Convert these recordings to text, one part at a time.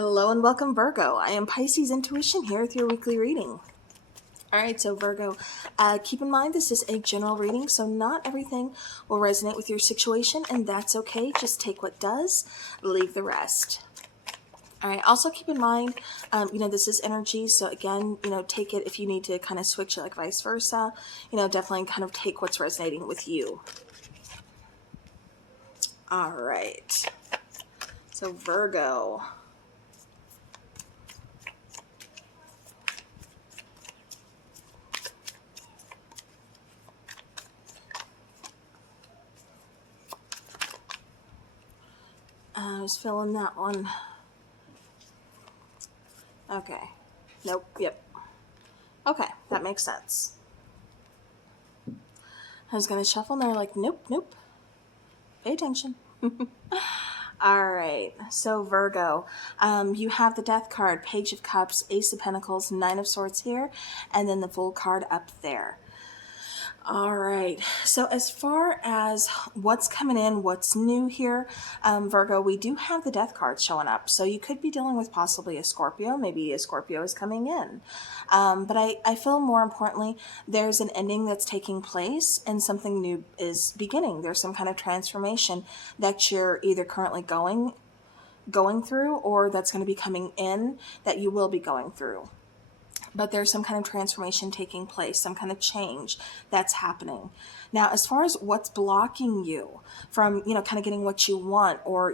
Hello and welcome, Virgo. I am Pisces Intuition here with your weekly reading. Alright, so Virgo, keep in mind this is a general reading, so not everything will resonate with your situation, and that's okay. Just take what does, leave the rest. Alright, also keep in mind, this is energy, so again, take it if you need to kind of switch it like vice versa. Definitely kind of take what's resonating with you. Alright, so Virgo. I was feeling that one. Okay. Nope. Yep. Okay, that makes sense. I was going to shuffle and they're like, nope, nope. Pay attention. All right, so Virgo, you have the Death card, Page of Cups, Ace of Pentacles, Nine of Swords here, and then the Fool card up there. All right, so as far as what's coming in, what's new here, Virgo, we do have the Death card showing up. So you could be dealing with possibly a Scorpio. Maybe a Scorpio is coming in. But I feel more importantly, there's an ending that's taking place and something new is beginning. There's some kind of transformation that you're either currently going through or that's going to be coming in that you will be going through. But there's some kind of transformation taking place, some kind of change that's happening. Now, as far as what's blocking you from, kind of getting what you want or,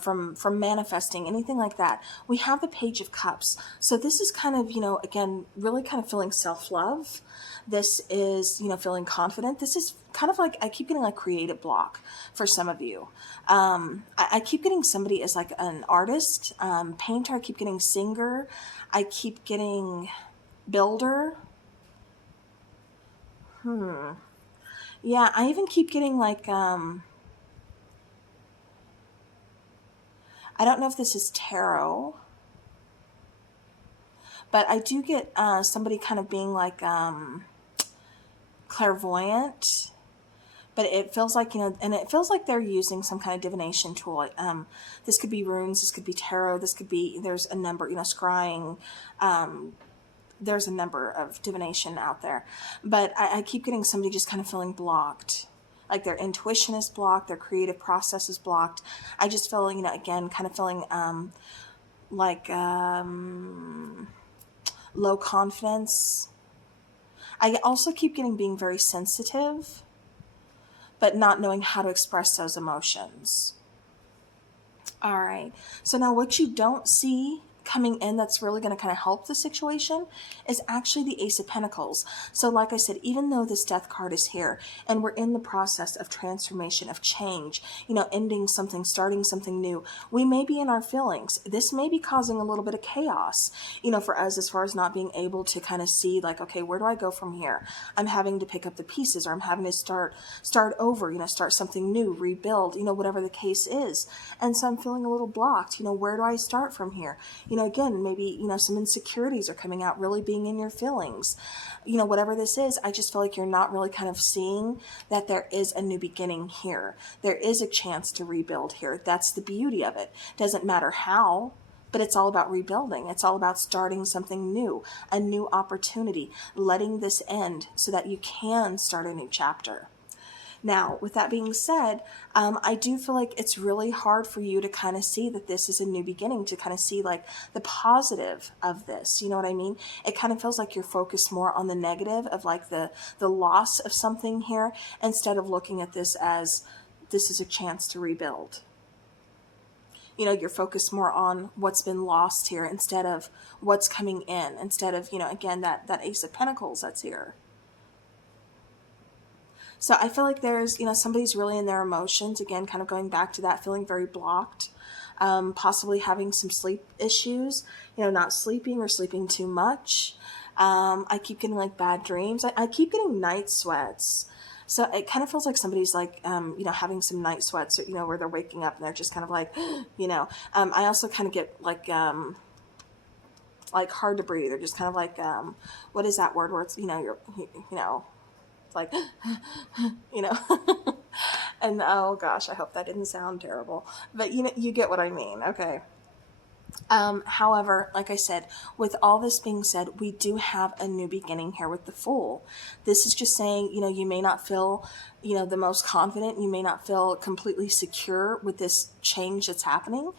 from manifesting, anything like that, we have the Page of Cups. So this is kind of, again, really kind of feeling self-love. This is, feeling confident. This is kind of like, I keep getting like creative block for some of you. I keep getting somebody as like an artist, painter. I keep getting singer. I keep getting builder. Yeah, I even keep getting like, I don't know if this is tarot, but I do get somebody kind of being like clairvoyant. But it feels like, and it feels like they're using some kind of divination tool. This could be runes, this could be tarot, this could be, there's a number, scrying, there's a number of divination out there. But I keep getting somebody just kind of feeling blocked. Like their intuition is blocked, their creative process is blocked. I just feel, again, kind of feeling low confidence. I also keep getting being very sensitive, but not knowing how to express those emotions. All right, so now what you don't see coming in that's really going to kind of help the situation is actually the Ace of Pentacles. So like I said, even though this Death card is here and we're in the process of transformation, of change, ending something, starting something new, we may be in our feelings. This may be causing a little bit of chaos, for us, as far as not being able to kind of see like, okay, where do I go from here? I'm having to pick up the pieces, or I'm having to start over, start something new, rebuild, whatever the case is. And so I'm feeling a little blocked, where do I start from here? Again, maybe, some insecurities are coming out, really being in your feelings. Whatever this is, I just feel like you're not really kind of seeing that there is a new beginning here. There is a chance to rebuild here. That's the beauty of it. Doesn't matter how, but it's all about rebuilding. It's all about starting something new, a new opportunity, letting this end so that you can start a new chapter. Now, with that being said, I do feel like it's really hard for you to kind of see that this is a new beginning, to kind of see like the positive of this. You know what I mean? It kind of feels like you're focused more on the negative of like the loss of something here, instead of looking at this as this is a chance to rebuild. You're focused more on what's been lost here instead of what's coming in, instead of, again, that Ace of Pentacles that's here. So I feel like there's, somebody's really in their emotions, again, kind of going back to that, feeling very blocked, possibly having some sleep issues, not sleeping or sleeping too much. I keep getting like bad dreams. I keep getting night sweats. So it kind of feels like somebody's like, having some night sweats, or, where they're waking up and they're just kind of like, I also kind of get like hard to breathe. They're just kind of like, what is that word where it's, like, and oh gosh, I hope that didn't sound terrible, but you get what I mean. Okay. However, like I said, with all this being said, we do have a new beginning here with the Fool. This is just saying, you may not feel, the most confident. You may not feel completely secure with this change that's happening,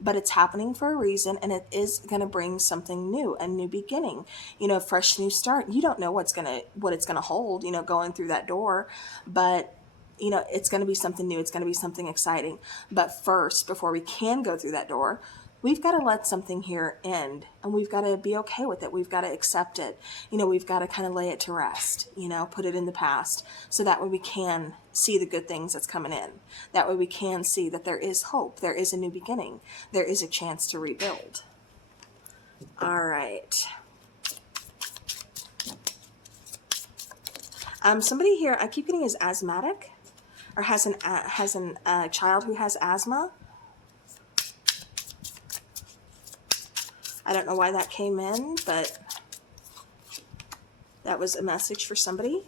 but it's happening for a reason, and it is going to bring something new, a new beginning, a fresh new start. You don't know what it's going to hold, going through that door, but it's going to be something new. It's going to be something exciting. But first, before we can go through that door, we've got to let something here end, and we've got to be okay with it. We've got to accept it. We've got to kind of lay it to rest, put it in the past, so that way we can see the good things that's coming in. That way we can see that there is hope. There is a new beginning. There is a chance to rebuild. All right. Somebody here, I keep getting is asthmatic, or has a child who has asthma. I don't know why that came in, but that was a message for somebody.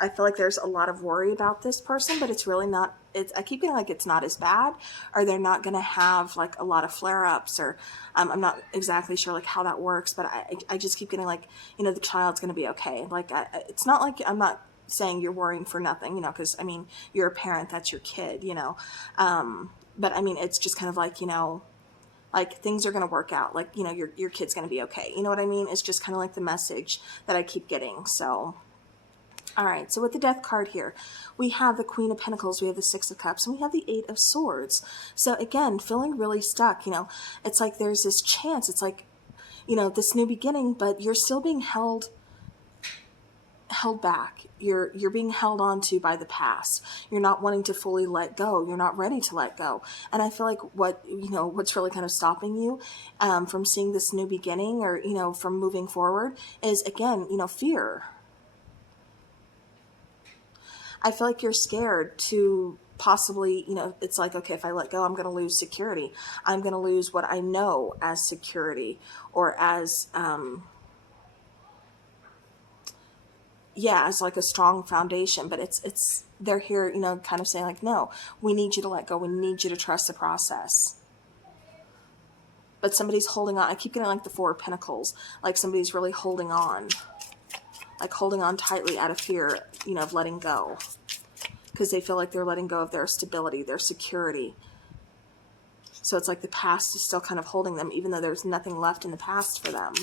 I feel like there's a lot of worry about this person, but it's really not. I keep getting like it's not as bad, or they're not going to have like a lot of flare-ups, or I'm not exactly sure like how that works, but I just keep getting like, the child's going to be okay. Like it's not like I'm not saying you're worrying for nothing, because I mean, you're a parent, that's your kid, but I mean, it's just kind of like, like things are going to work out, like, your kid's going to be okay. You know what I mean? It's just kind of like the message that I keep getting. So, all right. So with the Death card here, we have the Queen of Pentacles, we have the Six of Cups, and we have the Eight of Swords. So again, feeling really stuck, it's like there's this chance. It's like, this new beginning, but you're still being held back. You're being held on to by the past. You're not wanting to fully let go. You're not ready to let go. And I feel like what's really kind of stopping you from seeing this new beginning, or from moving forward, is again, fear. I feel like you're scared to possibly, it's like, okay, if I let go, I'm going to lose security. I'm going to lose what I know as security, or as as like a strong foundation. But they're here, kind of saying like, no, we need you to let go. We need you to trust the process. But somebody's holding on. I keep getting like the Four of Pentacles, like somebody's really holding on, like holding on tightly out of fear, of letting go, because they feel like they're letting go of their stability, their security. So it's like the past is still kind of holding them, even though there's nothing left in the past for them.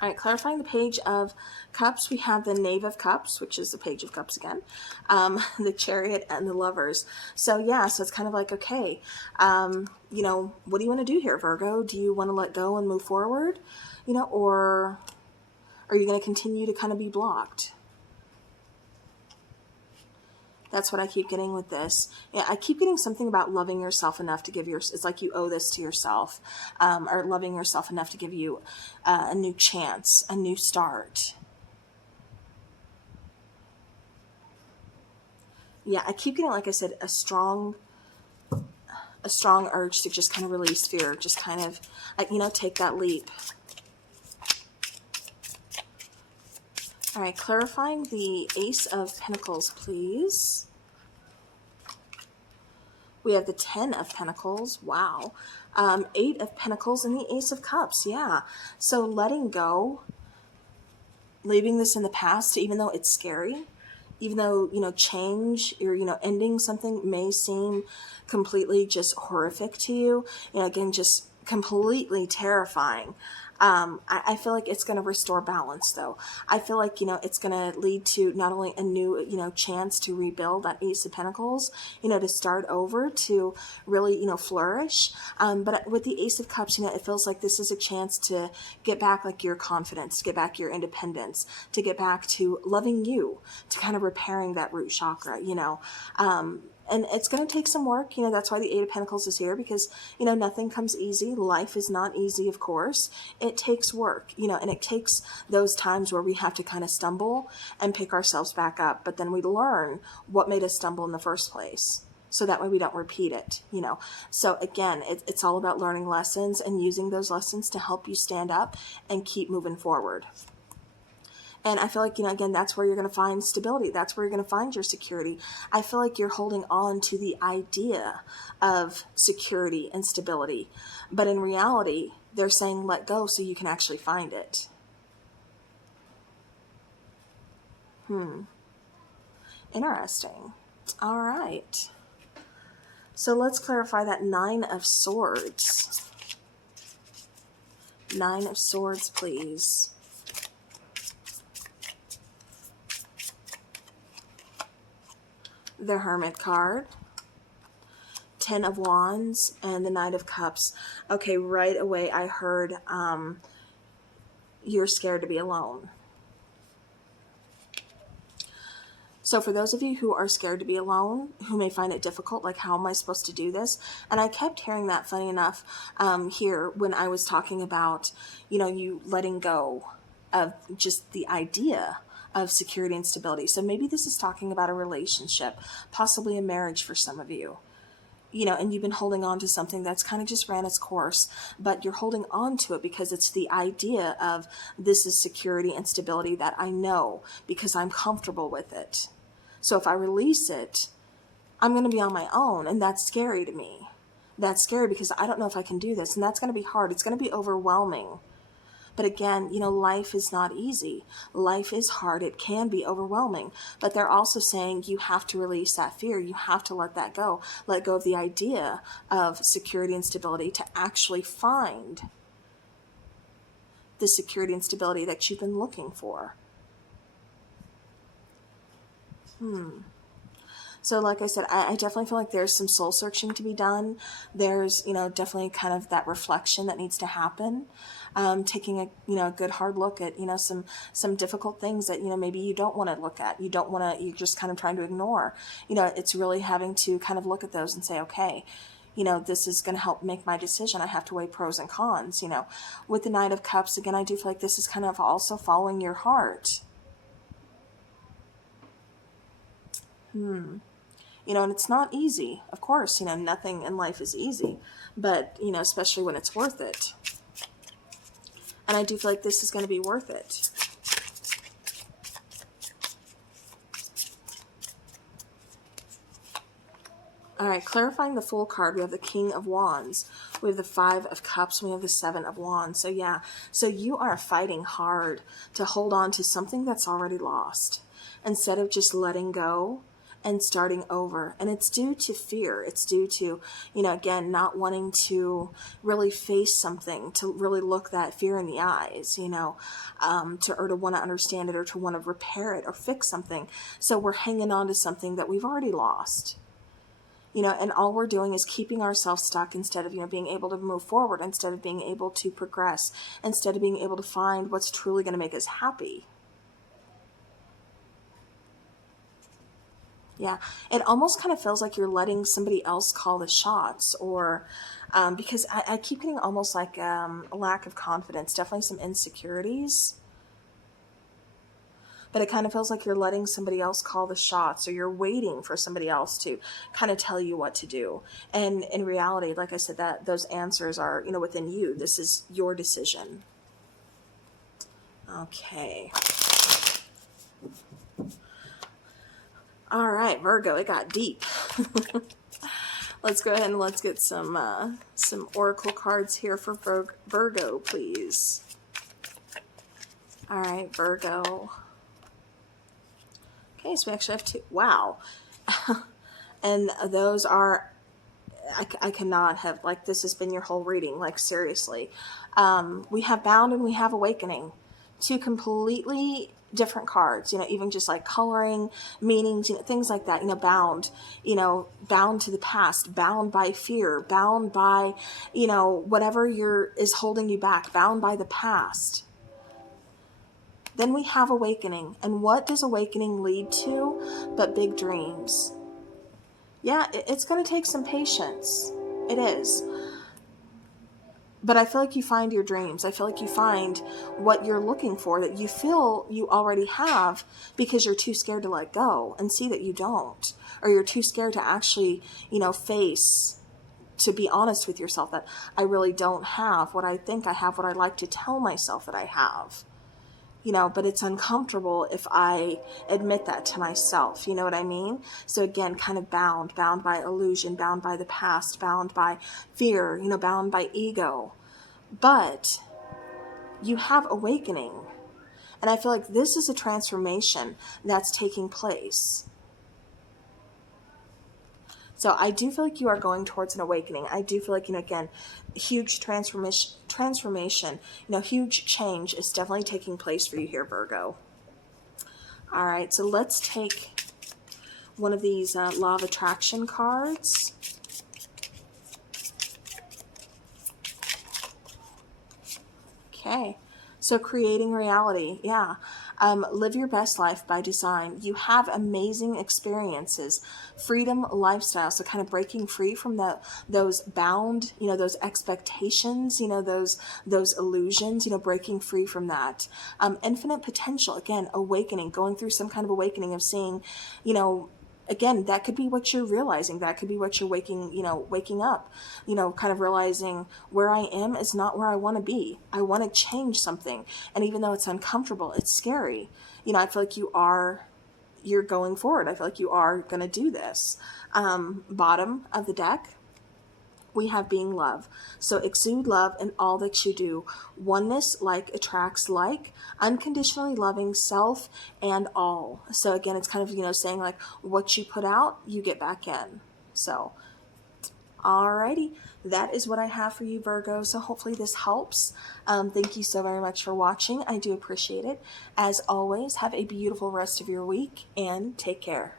All right, clarifying the Page of Cups, we have the Knave of Cups, which is the Page of Cups again, the Chariot, and the Lovers. So yeah, so it's kind of like, okay, what do you want to do here, Virgo? Do you want to let go and move forward, or are you going to continue to kind of be blocked? That's what I keep getting with this. Yeah, I keep getting something about loving yourself enough to give it's like you owe this to yourself, or loving yourself enough to give you a new chance, a new start. Yeah, I keep getting, like I said, a strong urge to just kind of release fear, just kind of, take that leap. All right, clarifying the Ace of Pentacles, please. We have the 10 of Pentacles. Wow. 8 of Pentacles and the Ace of Cups. Yeah. So letting go, leaving this in the past, even though it's scary, even though, change or, ending something may seem completely just horrific to you, again, just completely terrifying. I feel like it's going to restore balance, though. I feel like, it's going to lead to not only a new, chance to rebuild that Ace of Pentacles, to start over, to really, flourish. But with the Ace of Cups, it feels like this is a chance to get back like your confidence, to get back your independence, to get back to loving you, to kind of repairing that root chakra, and it's going to take some work. That's why the Eight of Pentacles is here, because, nothing comes easy. Life is not easy, of course. It takes work, and it takes those times where we have to kind of stumble and pick ourselves back up. But then we learn what made us stumble in the first place, so that way we don't repeat it, So again, it's all about learning lessons and using those lessons to help you stand up and keep moving forward. And I feel like, you know, again, that's where you're going to find stability. That's where you're going to find your security. I feel like you're holding on to the idea of security and stability. But in reality, they're saying let go so you can actually find it. Interesting. All right. So let's clarify that 9 of Swords. 9 of Swords, please. The Hermit card, 10 of Wands, and the Knight of Cups. Okay, right away I heard you're scared to be alone. So for those of you who are scared to be alone, who may find it difficult, like how am I supposed to do this? And I kept hearing that, funny enough, here when I was talking about, you know, you letting go of just the idea of security and stability. So maybe this is talking about a relationship, possibly a marriage for some of you, you know, and you've been holding on to something that's kind of just ran its course, but you're holding on to it because it's the idea of this is security and stability that I know because I'm comfortable with it. So if I release it, I'm going to be on my own, and that's scary to me. That's scary because I don't know if I can do this, and that's going to be hard. It's going to be overwhelming. But again, you know, life is not easy. Life is hard. It can be overwhelming. But they're also saying you have to release that fear. You have to let that go. Let go of the idea of security and stability to actually find the security and stability that you've been looking for. So like I said, I definitely feel like there's some soul searching to be done. There's, you know, definitely kind of that reflection that needs to happen. Taking a, you know, a good hard look at, you know, some difficult things that, you know, maybe you don't want to look at. You don't want to, you're just kind of trying to ignore. You know, it's really having to kind of look at those and say, okay, you know, this is going to help make my decision. I have to weigh pros and cons, you know. With the Knight of Cups, again, I do feel like this is kind of also following your heart. You know, and it's not easy. Of course, you know, nothing in life is easy, but, you know, especially when it's worth it. And I do feel like this is going to be worth it. All right, clarifying the Fool card, we have the King of Wands, we have the 5 of Cups, we have the 7 of Wands. So yeah, so you are fighting hard to hold on to something that's already lost instead of just letting go and starting over. And it's due to fear. It's due to, you know, again, not wanting to really face something, to really look that fear in the eyes, you know, or to want to understand it or to want to repair it or fix something. So we're hanging on to something that we've already lost. You know, and all we're doing is keeping ourselves stuck instead of, you know, being able to move forward, instead of being able to progress, instead of being able to find what's truly going to make us happy. Yeah, it almost kind of feels like you're letting somebody else call the shots, or because I keep getting almost like a lack of confidence, definitely some insecurities. But it kind of feels like you're letting somebody else call the shots, or you're waiting for somebody else to kind of tell you what to do. And in reality, like I said, that those answers are, you know, within you. This is your decision. Okay. All right, Virgo, it got deep. Let's go ahead and let's get some oracle cards here for Virgo, please. All right, Virgo. Okay, so we actually have 2. Wow. And those are, I cannot have, like, this has been your whole reading, like, seriously. We have Bound and we have Awakening. 2 completely different cards, you know, even just like coloring, meanings, you know, things like that. You know, bound, you know, bound to the past, bound by fear, bound by, you know, whatever is holding you back, bound by the past. Then we have Awakening. And what does Awakening lead to but big dreams? Yeah, it's going to take some patience. It is. But I feel like you find your dreams. I feel like you find what you're looking for, that you feel you already have, because you're too scared to let go and see that you don't. Or you're too scared to actually, you know, face, to be honest with yourself, that I really don't have what I think I have, what I like to tell myself that I have. you know, but it's uncomfortable if I admit that to myself. You know what I mean? So again, kind of bound by illusion, bound by the past, bound by fear, you know, bound by ego. But you have awakening. And I feel like this is a transformation that's taking place. So I do feel like you are going towards an awakening. I do feel like, you know, again, huge transformation, you know, huge change is definitely taking place for you here, Virgo. All right, so let's take one of these Law of Attraction cards. Okay, so creating reality, yeah. Live your best life by design. You have amazing experiences, freedom lifestyle. So kind of breaking free from those bound, you know, those expectations, you know, those illusions, you know, breaking free from that. Infinite potential, again, awakening, going through some kind of awakening of seeing, you know, again, that could be what you're realizing. That could be what you're waking up, you know, kind of realizing where I am is not where I want to be. I want to change something. And even though it's uncomfortable, it's scary. You know, I feel like you're going forward. I feel like you are going to do this. Bottom of the deck, we have being love. So exude love in all that you do. Oneness, like attracts like, unconditionally loving self and all. So again, it's kind of, you know, saying like what you put out, you get back in. So, alrighty, that is what I have for you, Virgo. So hopefully this helps. Thank you so very much for watching. I do appreciate it. As always, have a beautiful rest of your week and take care.